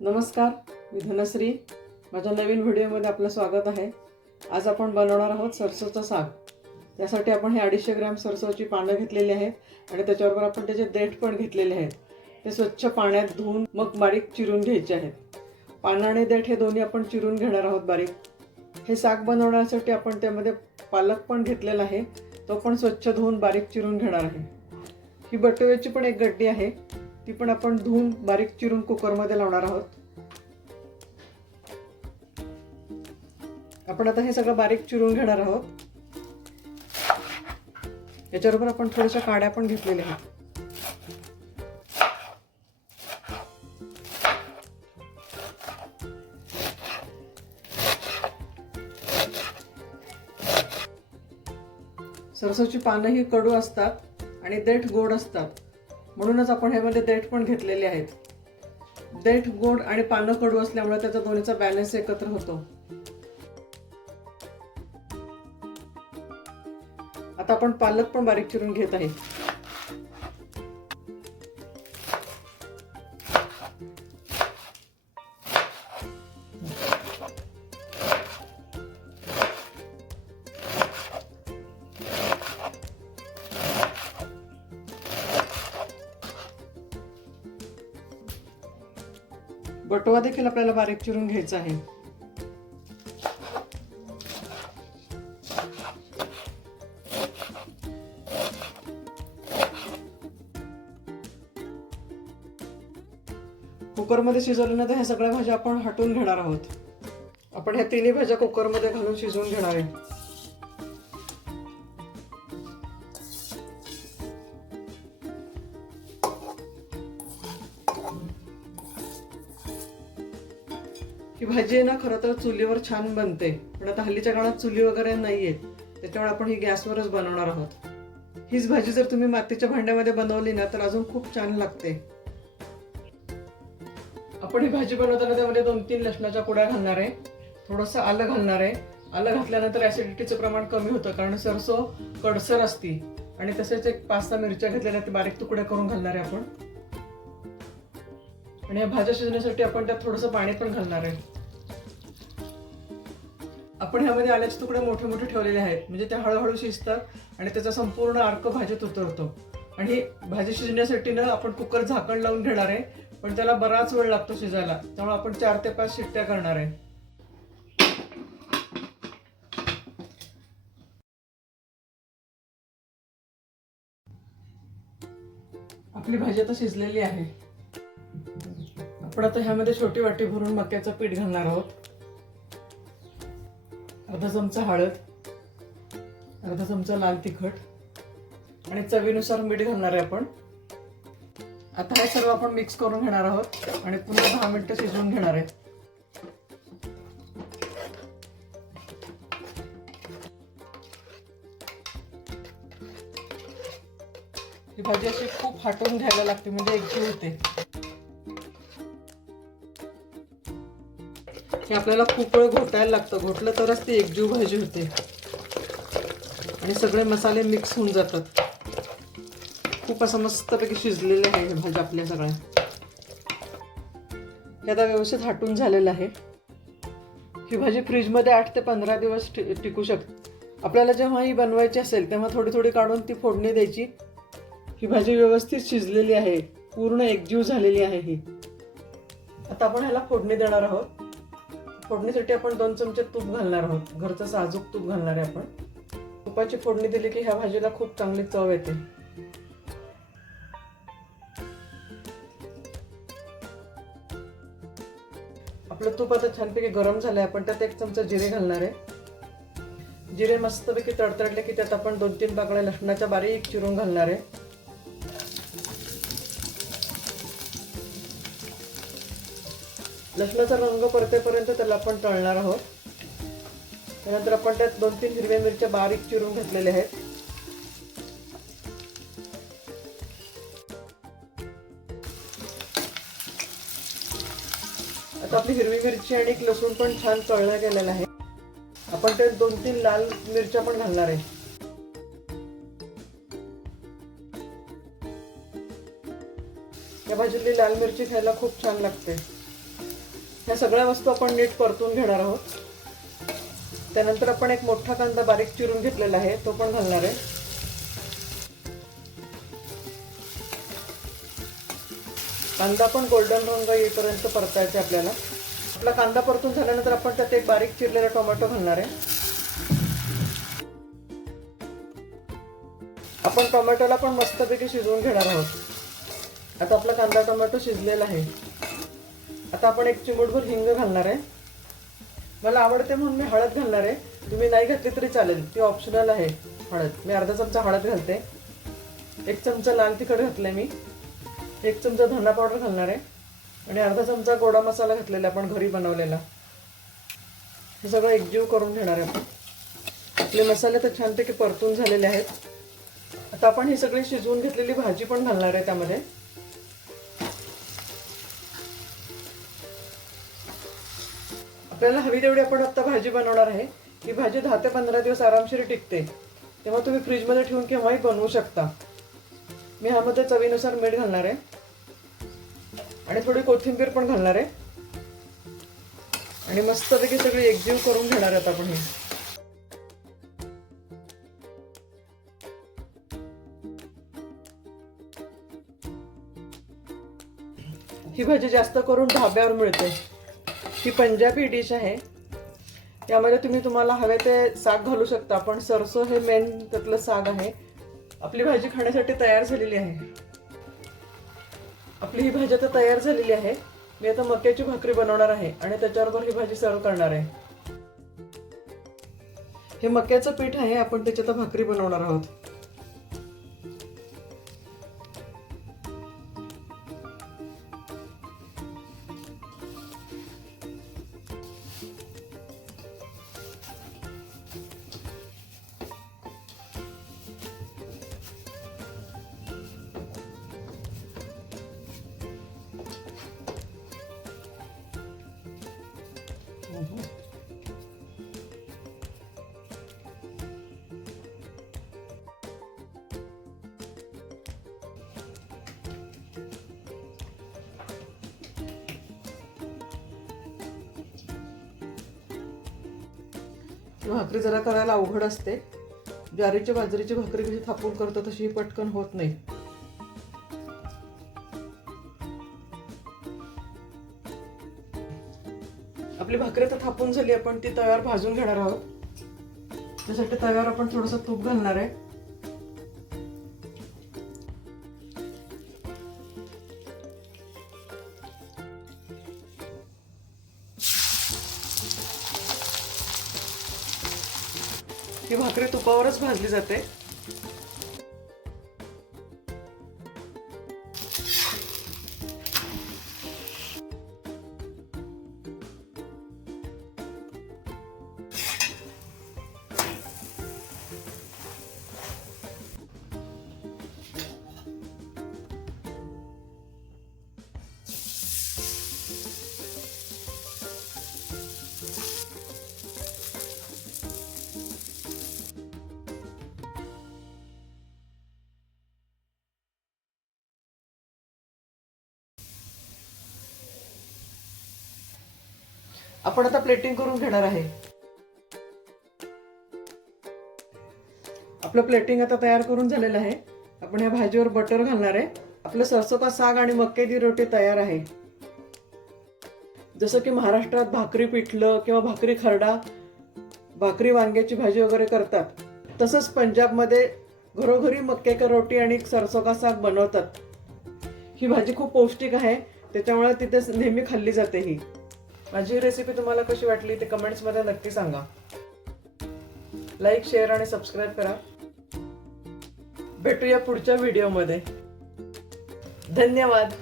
नमस्कार, मी धनश्री. माझ्या नवीन व्हिडिओमध्ये आपलं स्वागत आहे. आज आपण बनवणार आहोत सरसोचं साग. त्यासाठी आपण हे 250 ग्रॅम सरसोची पानं घेतलेली आहेत आणि त्याच्याबरोबर आपण त्याचे देठ पण घेतलेले आहेत. ते स्वच्छ पाण्यात धुवून मग बारीक चिरून घ्यायचे आहेत. पानं आणि देठ हे दोन्ही आपण चिरून घेणार आहोत बारीक. हे साग बनवण्यासाठी आपण त्यामध्ये पालक पण घेतलेला आहे, तो पण स्वच्छ धुवून बारीक चिरून घेणार आहे. ही बटव्याची पण एक गड्डी आहे, ती पण आपण धुवून बारीक चिरून कुकरमध्ये लावणार आहोत. आपण आता हे सगळं बारीक चिरून घेणार आहोत. याच्याबरोबर आपण थोड्याशा काड्या पण घेतलेल्या आहेत. सरसोची पानं ही कडू असतात आणि देठ गोड असतात, म्हणूनच आपण ह्यामध्ये देठ पण घेतलेले आहेत. देठ गोड आणि पानं कडू असल्यामुळे त्याचा दोन्हीचा बॅलन्स एकत्र होतो. आता आपण पालक पण बारीक चिरून घेत आहे. बटवा देखील आपल्याला बारीक चिरून घ्यायचा आहे. कुकरमध्ये शिजवल्यानंतर ह्या सगळ्या भाज्या आपण हटवून घेणार आहोत. आपण ह्या तिन्ही भाज्या कुकरमध्ये घालून शिजवून घेणार आहे. ही भाजी आहे ना, खरं तर चुलीवर छान बनते, पण आता हल्लीच्या काळात चुली वगैरे नाहीये, त्याच्यामुळे आपण ही गॅसवरच बनवणार आहोत. हीच भाजी जर तुम्ही मातीच्या भांड्यामध्ये बनवली ना तर अजून खूप छान लागते. आपण ही भाजी बनवताना त्यामध्ये 2-3 लसणाच्या कुड्या घालणार आहे, थोडंसं आलं घालणार आहे. आलं घातल्यानंतर ऍसिडिटीचं प्रमाण कमी होतं, कारण सरसो कडसर असती. आणि तसेच एक 5-6 मिरच्या घेतलेल्या ते बारीक तुकडे करून घालणार आहे आपण. आणि या भाज्या शिजण्यासाठी आपण त्यात थोडंसं पाणी पण घालणार आहे. आपण ह्यामध्ये आल्याचे तुकडे मोठे मोठे ठेवलेले आहेत, म्हणजे ते हळूहळू शिजतात आणि त्याचा संपूर्ण अर्क भाजीत उतरतो. आणि भाजी शिजण्यासाठी ना आपण कुकर झाकण लावून घेणार आहे, पण त्याला बराच वेळ लागतो शिजायला, त्यामुळे आपण 4 ते 5 शिट्ट्या करणार आहे. आपली भाजी आता शिजलेली आहे. आपण आता ह्यामध्ये छोटी वाटी भरून मक्याचं पीठ घालणार आहोत. अर्धा चमचा हळद, अर्धा चमचा लाल तिखट आणि चवीनुसार मीठ घालणार आहे आपण. आता हे सर्व आपण मिक्स करून घेणार आहोत आणि पुन्हा 10 मिनिटं शिजवून घेणार आहे. ही भाजी अशी खूप हटवून घ्यायला लागते, म्हणजे एकजीव होते. हे आपल्याला खूप वेळ घोटायला लागतं, घोटलं तरच ती एकजीव भाजी होते आणि सगळे मसाले मिक्स होऊन जातात. खूप असं मस्तपैकी शिजलेले आहे हे भाज्या आपल्या सगळ्या. हे आता व्यवस्थित हटून झालेलं आहे. ही भाजी फ्रीजमध्ये 8 ते 15 दिवस टिकू शकते. आपल्याला जेव्हा ही बनवायची असेल तेव्हा थोडी थोडी काढून ती फोडणी द्यायची. ही भाजी व्यवस्थित शिजलेली आहे, पूर्ण एकजीव झालेली आहे ही. आता आपण ह्याला फोडणी देणार आहोत. फोडणीसाठी आपण 2 चमचे तूप घालणार आहोत. घरचं साजूक तूप घालणार आहे आपण. तुपाची फोडणी दिली की ह्या भाजीला खूप चांगली चव येते. आपलं तूप आता छानपैकी गरम झालंय. आपण त्यात 1 चमचा जिरे घालणार आहे. जिरे मस्तपैकी तडतडले की त्यात आपण 2-3 पाकळ्या लसणाच्या बारीक चिरून घालणार आहे. लसणाचा रंग परतेपर्यंत त्याला आपण तळणार आहोत. त्यानंतर आपण त्यात 2-3 हिरव्या मिरच्या बारीक चिरून घेतलेल्या आहेत. आता आपली हिरवी मिरची आणि लसूण पण छान तळला गेलेला आहे. आपण त्यात 2-3 लाल मिरच्या पण घालणार आहे. या भाजीतली लाल मिरची खायला खूप छान लागते. ह्या सगळ्या वस्तू आपण नीट परतून घेणार आहोत. त्यानंतर आपण एक मोठा कांदा बारीक चिरून घेतलेला आहे तो पण घालणार आहे. कांदा पण गोल्डन रंग येईपर्यंत परतायचा आपल्याला. आपला कांदा परतून झाल्यानंतर आपण त्यात एक बारीक चिरलेला टोमॅटो घालणार आहे. आपण टोमॅटोला पण मस्तपैकी शिजवून घेणार आहोत. आता आपला कांदा टोमॅटो शिजलेला आहे. आता आपण एक चिमूटभर हिंग घालणार आहे. मला आवडते म्हणून मी हळद घालणार आहे. तुम्ही नाही घातली तरी चालेल, ती ऑप्शनल आहे हळद. मी अर्धा चमचा हळद घालते. 1 चमचा लाल तिखट घातलंय मी. 1 चमचा धना पावडर घालणार आहे आणि अर्धा चमचा गोडा मसाला घातलेला आपण घरी बनवलेला. हे सगळं एकजीव करून घेणार आहे. आपले मसाले तर छानपैकी परतून झालेले आहेत. आता आपण ही सगळी शिजवून घेतलेली भाजी पण घालणार आहे त्यामध्ये. आपल्याला हवी तेवढी आपण आता भाजी बनवणार आहे. ही भाजी 10 ते 15 दिवस आरामशीर टिकते, तेव्हा तुम्ही फ्रीजमध्ये ठेवून केव्हाही बनवू शकता. मी ह्यामध्ये चवीनुसार मीठ घालणार आहे आणि थोडी कोथिंबीर पण घालणार आहे आणि मस्तपैकी सगळी एकजीव करून घेणार आहेत आपण. ही भाजी जास्त करून ढाब्यावर मिळते. ही पंजाबी डिश आहे. यामध्ये तुम्हाला हवे ते साग घालू शकता, पण सरसो हे मेन त्यातलं साग आहे. आपली भाजी खाण्यासाठी तयार झालेली आहे. आपली ही भाजी आता तयार झालेली आहे. मी आता मक्याची भाकरी बनवणार आहे आणि त्याच्याबरोबर ही भाजी सर्व करणार आहे. हे मक्याचं पीठ आहे, आपण त्याच्यात भाकरी बनवणार आहोत. भाकरी जरा करायला अवघड असते. ज्वारीची बाजरीची भाकरी कशी थापून करतो तशी ही पटकन होत नाही. आपली भाकरी तर थापून झाली. आपण ती तव्यावर भाजून घेणार आहोत. त्यासाठी तव्यावर आपण थोडंसं तूप घालणार आहे. ही भाकरी तुपावरच भाजली जाते. आपण आता प्लेटिंग करून घेणार आहे. आपलं प्लेटिंग आता तयार करून झालेलं आहे. आपण या भाजीवर बटर घालणार आहे. आपलं सरसो का साग आणि मक्के दी रोटी तयार आहे. जसं की महाराष्ट्रात भाकरी पिठलं किंवा भाकरी खरडा, भाकरी वांग्याची भाजी वगैरे करतात, तसंच पंजाबमध्ये घरोघरी मक्के का रोटी आणि सरसो का साग बनवतात. ही भाजी खूप पौष्टिक आहे, त्याच्यामुळे तिथे नेहमी खाल्ली जाते. ही माझी रेसिपी तुम्हाला कशी वाटली ते कमेंट्समध्ये नक्की सांगा. लाईक, शेअर आणि सबस्क्राईब करा. भेटूया पुढच्या व्हिडिओमध्ये. धन्यवाद.